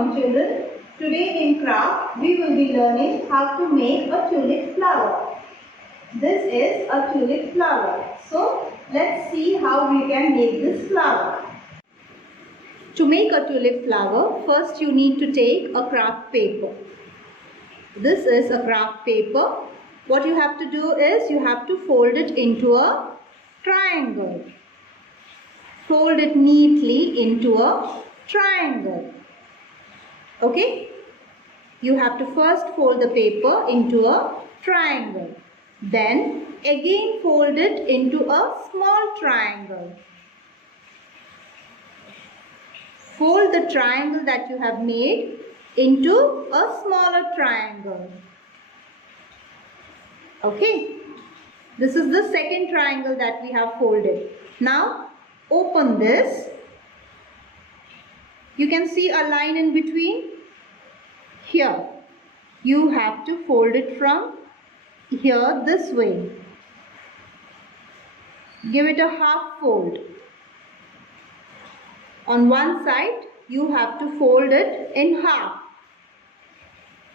morning, children. Today in craft we will be learning how to make a tulip flower. This is a tulip flower. So let's see how we can make this flower. To make a tulip flower, first you need to take a craft paper. This is a craft paper. What you have to do is you have to fold it into a triangle. Fold it neatly into a triangle. Okay? You have to first fold the paper into a triangle. Then again fold it into a small triangle. Fold the triangle that you have made into a smaller triangle. Okay? This is the second triangle that we have folded. Now open this. You can see a line in between. Here, you have to fold it from here this way. Give it a half fold. On one side, you have to fold it in half.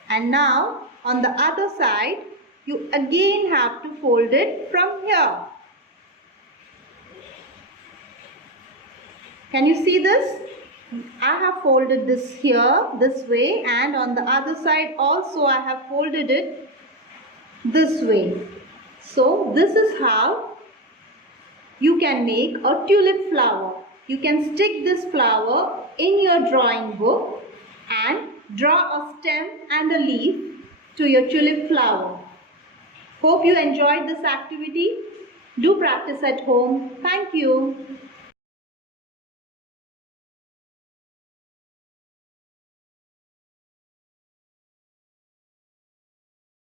And now, on the other side, you again have to fold it from here. Can you see this? I have folded this here, this way, and on the other side also I have folded it this way. So this is how you can make a tulip flower. You can stick this flower in your drawing book and draw a stem and a leaf to your tulip flower. Hope you enjoyed this activity. Do practice at home. Thank you.